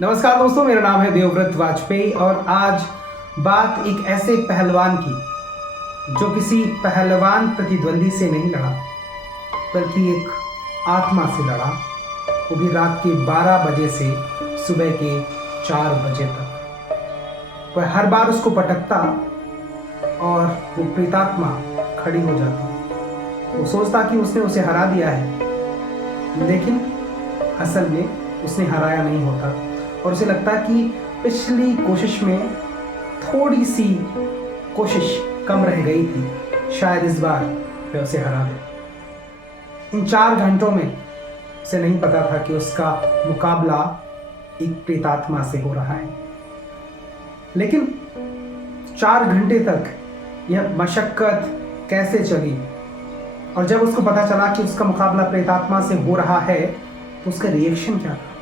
नमस्कार दोस्तों, मेरा नाम है देवव्रत वाजपेयी और आज बात एक ऐसे पहलवान की जो किसी पहलवान प्रतिद्वंदी से नहीं लड़ा बल्कि एक आत्मा से लड़ा, वो भी रात के 12 बजे से सुबह के 4 बजे तक। वह हर बार उसको पटकता और वो प्रेतात्मा खड़ी हो जाती। वो सोचता कि उसने उसे हरा दिया है, लेकिन असल में उसने हराया नहीं होता और उसे लगता कि पिछली कोशिश में थोड़ी सी कोशिश कम रह गई थी, शायद इस बार वह उसे हरा दे। इन 4 घंटों में उसे नहीं पता था कि उसका मुकाबला एक प्रेतात्मा से हो रहा है, लेकिन 4 घंटे तक यह मशक्कत कैसे चली और जब उसको पता चला कि उसका मुकाबला प्रेतात्मा से हो रहा है तो उसका रिएक्शन क्या था।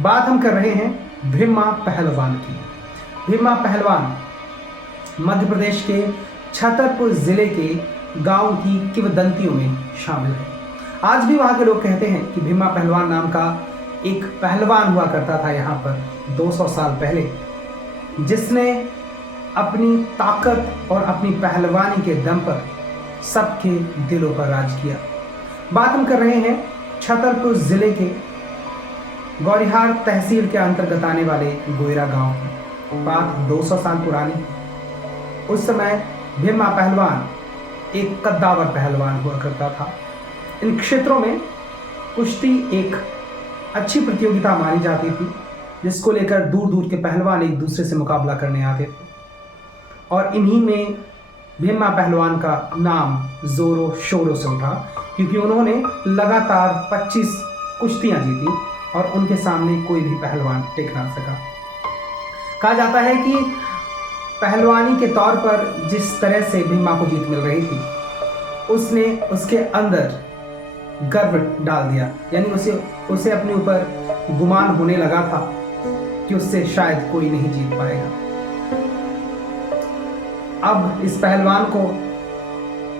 बात हम कर रहे हैं भीमा पहलवान की। भीमा पहलवान मध्य प्रदेश के छतरपुर जिले के गांव की किंवदंतियों में शामिल है। आज भी वहां के लोग कहते हैं कि भीमा पहलवान नाम का एक पहलवान हुआ करता था यहाँ पर 200 साल पहले, जिसने अपनी ताकत और अपनी पहलवानी के दम पर सबके दिलों पर राज किया। बात हम कर रहे हैं छतरपुर जिले के गौरिहार तहसील के अंतर्गत आने वाले गोयरा गांव की। बात 200 साल पुरानी। उस समय भीमा पहलवान एक कद्दावर पहलवान हुआ करता था। इन क्षेत्रों में कुश्ती एक अच्छी प्रतियोगिता मानी जाती थी, जिसको लेकर दूर दूर के पहलवान एक दूसरे से मुकाबला करने आते थे और इन्हीं में भीमा पहलवान का नाम जोरों शोरों से उठा, क्योंकि उन्होंने लगातार 25 कुश्तियां जीती और उनके सामने कोई भी पहलवान टिक ना सका। कहा जाता है कि पहलवानी के तौर पर जिस तरह से भीमा को जीत मिल रही थी, उसने उसके अंदर गर्व डाल दिया, यानी उसे अपने ऊपर गुमान होने लगा था कि उससे शायद कोई नहीं जीत पाएगा। अब इस पहलवान को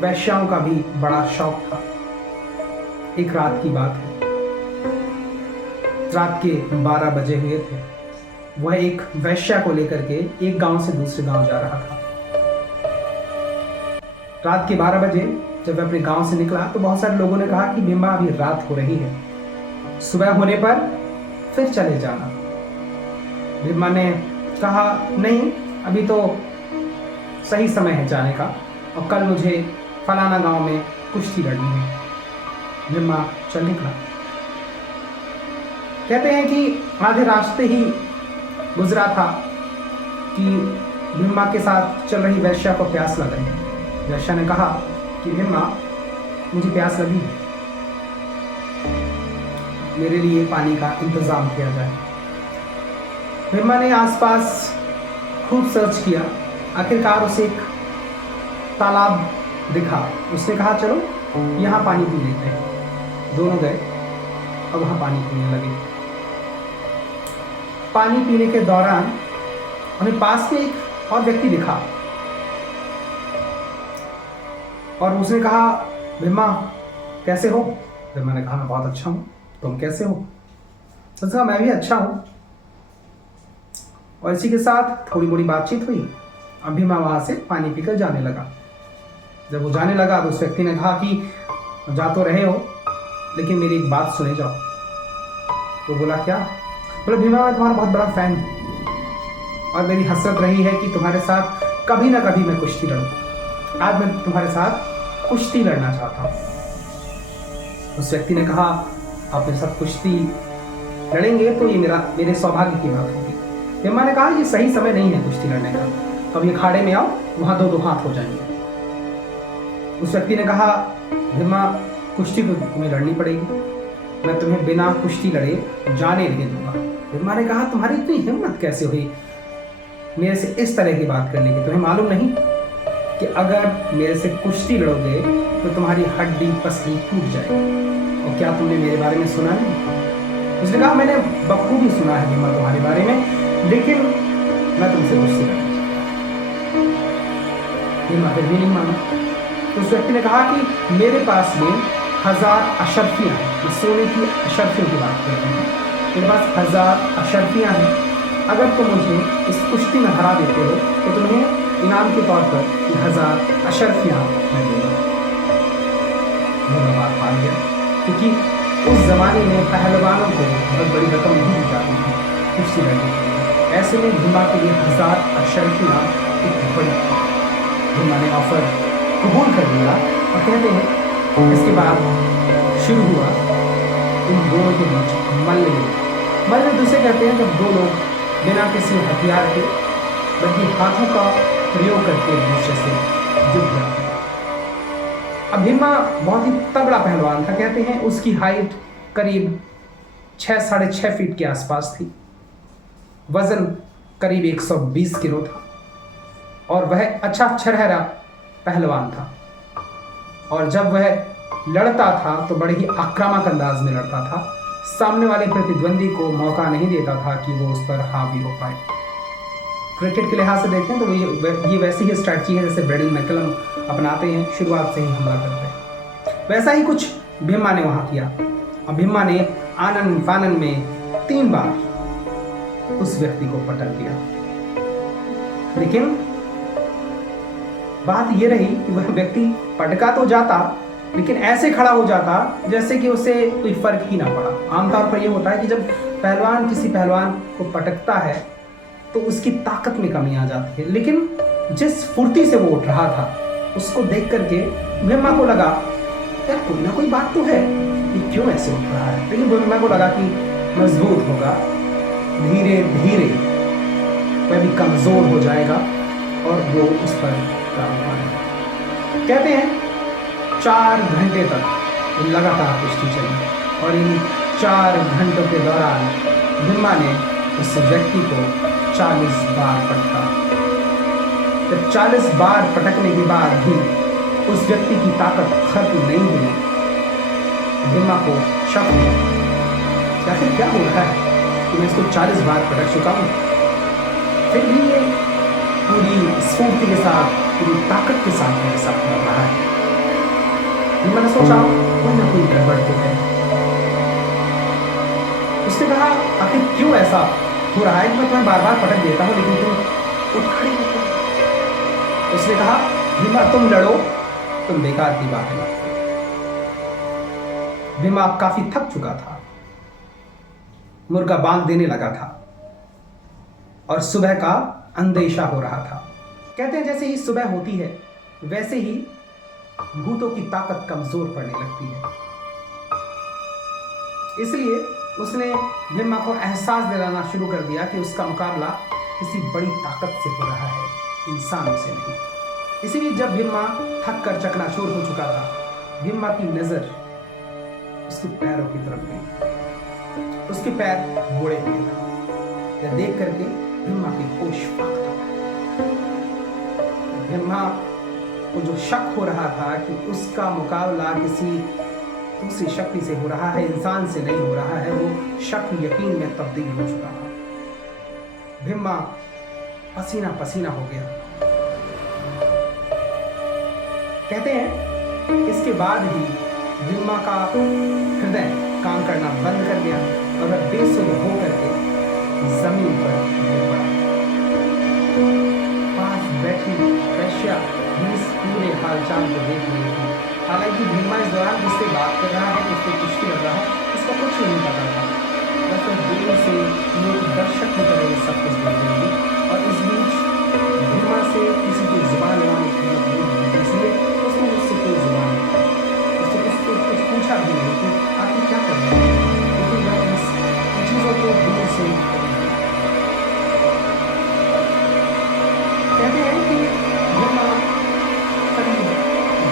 वैश्याओं का भी बड़ा शौक था। एक रात की बात है, रात के 12 बजे हुए थे। वह एक वैश्या को लेकर के एक गांव से दूसरे गांव जा रहा था। रात के 12 बजे जब वह अपने गांव से निकला तो बहुत सारे लोगों ने कहा कि भीमा अभी रात हो रही है, सुबह होने पर फिर चले जाना। भीमा ने कहा नहीं, अभी तो सही समय है जाने का और कल मुझे फलाना गांव में कुश्ती लड़नी है। भीमा चल निकला। कहते हैं कि आधे रास्ते ही गुजरा था कि भीमा के साथ चल रही वैश्या को प्यास लग गई। वैश्या ने कहा कि भीमा, मुझे प्यास लगी है, मेरे लिए पानी का इंतजाम किया जाए। भीमा ने आसपास खूब सर्च किया, आखिरकार उसे एक तालाब दिखा। उसने कहा चलो यहाँ पानी पी लेते हैं। दोनों गए और वहाँ पानी पीने लगे। पानी पीने के दौरान उन्हें पास में एक और व्यक्ति दिखा और उसने कहा, भीमा कैसे हो? भीमा ने कहा, मैं बहुत अच्छा हूँ, तुम कैसे हो? उसने कहा, मैं भी अच्छा हूँ। और इसी के साथ थोड़ी मोड़ी बातचीत हुई। अब भीमा वहां से पानी पीकर जाने लगा। जब वो जाने लगा तो उस व्यक्ति ने कहा कि जा तो रहे हो, लेकिन मेरी एक बात सुने जाओ। तो बोला, क्या? बोले, भीमा मैं तुम्हारा बहुत बड़ा फैन हूँ और मेरी हसरत रही है कि तुम्हारे साथ कभी ना कभी मैं कुश्ती लड़ूं। आज मैं तुम्हारे साथ कुश्ती लड़ना चाहता हूँ। उस व्यक्ति ने कहा, आप मेरे साथ कुश्ती लड़ेंगे तो ये मेरे सौभाग्य की बात होगी। भीमा ने कहा, ये सही समय नहीं है कुश्ती लड़ने का, तो अब ये अखाड़े में आओ, वहां दो हाथ हो जाएंगे। उस व्यक्ति ने कहा, भीमा कुश्ती तो तुम्हें लड़नी पड़ेगी, मैं तुम्हें बिना कुश्ती लड़े जाने नहीं दूंगा। भीमा ने कहा, तुम्हारी इतनी हिम्मत कैसे हुई मेरे से इस तरह की बात करने की? तुम्हें मालूम नहीं कि अगर मेरे से कुश्ती लड़ोगे तो तुम्हारी हड्डी पसली टूट जाएगी? और क्या तुमने मेरे बारे में सुना नहीं? उसने कहा, मैंने बखूबी सुना है भीमा तुम्हारे बारे में, लेकिन मैं तुमसे कुश्ती लड़ना चाहता हूं। भीमा फिर भी नहीं माना। तो उस व्यक्ति ने कहा कि मेरे पास में 1000 अशर्फियां हैं, सोने की अशर्फियों की बात कर रहे हैं, मेरे पास 1000 अशर्फियाँ हैं, अगर तुम मुझे इस कुश्ती में हरा देते हो तो तुम्हें इनाम के तौर पर 1000 अशर्फियाँ मैं दूंगा। भीमा बात मान गया, क्योंकि उस जमाने में पहलवानों को बहुत बड़ी रकम नहीं दी जाती थी कुश्ती लड़ने के लिए। ऐसे में भीमा के लिए 1000 अशर्फियाँ एक बड़ी थी। भीमा ने ऑफर कबूल कर लिया और कहते हैं इसके बाद शुरू हुआ इन दोनों के बीच मल्लयुद्ध। मल्लयुद्ध उसे कहते हैं जब दो लोग बिना किसी हथियार के बल्कि हाथों का प्रयोग करके एक दूसरे से युद्ध करते हैं। अब भीमा बहुत ही तगड़ा पहलवान था। कहते हैं उसकी हाइट करीब 6-6.5 फीट के आसपास थी, वजन करीब 120 किलो था और वह अच्छा छरहरा पहलवान था। और जब वह लड़ता था तो बड़े ही आक्रामक अंदाज में लड़ता था। सामने वाले प्रतिद्वंदी को मौका नहीं देता था कि वो उस पर हावी हो पाए। क्रिकेट के लिहाज से देखें तो ये वैसी ही स्ट्रैटेजी है जैसे ब्रेडन मैकलम अपनाते हैं, शुरुआत से ही हमला करते हैं। वैसा ही कुछ भीमा ने वहां किया। अब भीमा ने आनन फानन में 3 बार उस व्यक्ति को पटक दिया, लेकिन बात यह रही कि वह व्यक्ति पटका तो जाता लेकिन ऐसे खड़ा हो जाता जैसे कि उसे कोई फर्क ही ना पड़ा। आमतौर पर यह होता है कि जब पहलवान किसी पहलवान को पटकता है तो उसकी ताकत में कमी आ जाती है, लेकिन जिस फुर्ती से वो उठ रहा था उसको देख करके भीमा को लगा यार कोई ना कोई बात तो है, ये क्यों ऐसे उठ रहा है। लेकिन भीमा को लगा कि मजबूत होगा, धीरे धीरे वह भी कमजोर हो जाएगा और वो उस पर काबू पाएगा। कहते हैं 4 घंटे तक लगातार कुश्ती चली और इन 4 घंटों के दौरान भीमा ने उस व्यक्ति को 40 बार पटका। जब 40 बार पटकने के बाद भी उस व्यक्ति की ताकत खत्म नहीं हुई, भीमा को शक हुआ आखिर क्या हो रहा है कि मैं इसको 40 बार पटक चुका हूँ, फिर भी ये पूरी स्फूर्ति के साथ पूरी ताकत के साथ मेरे साथ लड़ रहा है। मैंने सोचा कोई ना कोई गड़बड़ तो है। उसने कहा आखिर क्यों ऐसा हो रहा है कि मैं तुम्हें बार बार पटक देता हूं लेकिन तुम उठ खड़े होते हो। उसने कहा भीमा तुम लड़ो, तुम बेकार की बातें मत करो। भीमा काफी थक चुका था, मुर्गा बांग देने लगा था और सुबह का अंदेशा हो रहा था। कहते हैं जैसे ही सुबह होती है वैसे ही भूतों की ताकत कमजोर पड़ने लगती है। इसलिए उसने भीमा को एहसास दिलाना शुरू कर दिया कि उसका मुकाबला किसी बड़ी ताकत से हो रहा है, इंसानों से नहीं। इसीलिए जब भीमा थक कर चकनाचूर हो चुका था, भीमा की नजर उसके पैरों की तरफ गई। उसके पैर बुड़े हुए थे। यह देख करके भीमा की होश फाक था। भीमा को जो शक हो रहा था कि उसका मुकाबला किसी दूसरी शक्ति से हो रहा है, इंसान से नहीं हो रहा है, वो शक यकीन में तब्दील हो चुका था। भीमा पसीना पसीना हो गया। कहते हैं इसके बाद ही भीमा का हृदय काम करना बंद कर गया और वह बेसुध होकर के जमीन पर गिर पड़ा। पास बैठी वैश्या इस पूरे हालचाल को देख रही थी। हालांकि भीमा इस दौरान किससे बात कर रहा है, किससे कुश्ती लड़ रहा है, इसका कुछ नहीं पता था। बस दूर से एक दर्शक की तरह ये सब कुछ देख रही थी और इस बीच भीमा से किसी की जुबान लगाने की हिम्मत नहीं हुई, इसलिए उसने उससे कोई जुबान उससे कुछ पूछा भी नहीं कि आखिर क्या कर रहे हैं, लेकिन वह इन चीज़ों को दूर से कहते हैं कि भीमा करीब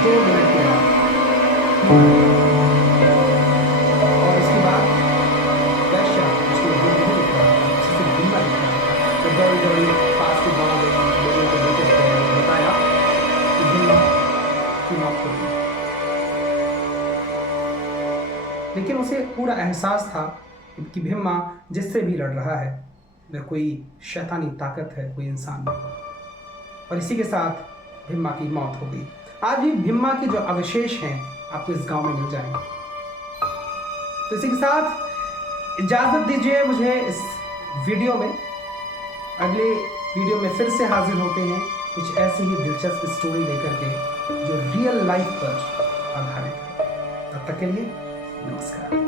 2 मिनट के बाद और उसके बाद वैश्या उसको दूर नहीं दिख रहा था, उससे भीमा दिख रहा था। तो दौड़ी दौड़ी पास के गाँव लोगों को लेकर बताया कि भीमा की मौत हो गई। लेकिन उसे पूरा एहसास था कि भीमा जिससे भी लड़ रहा है वह कोई शैतानी ताकत है, कोई इंसान नहीं। और इसी के साथ भीमा की मौत हो गई। आज भी भीमा के जो अवशेष हैं आपको इस गांव में मिल जाएंगे। तो इसी के साथ इजाज़त दीजिए मुझे इस वीडियो में। अगले वीडियो में फिर से हाजिर होते हैं कुछ ऐसी ही दिलचस्प स्टोरी लेकर के जो रियल लाइफ पर आधारित है। तब तक के लिए नमस्कार।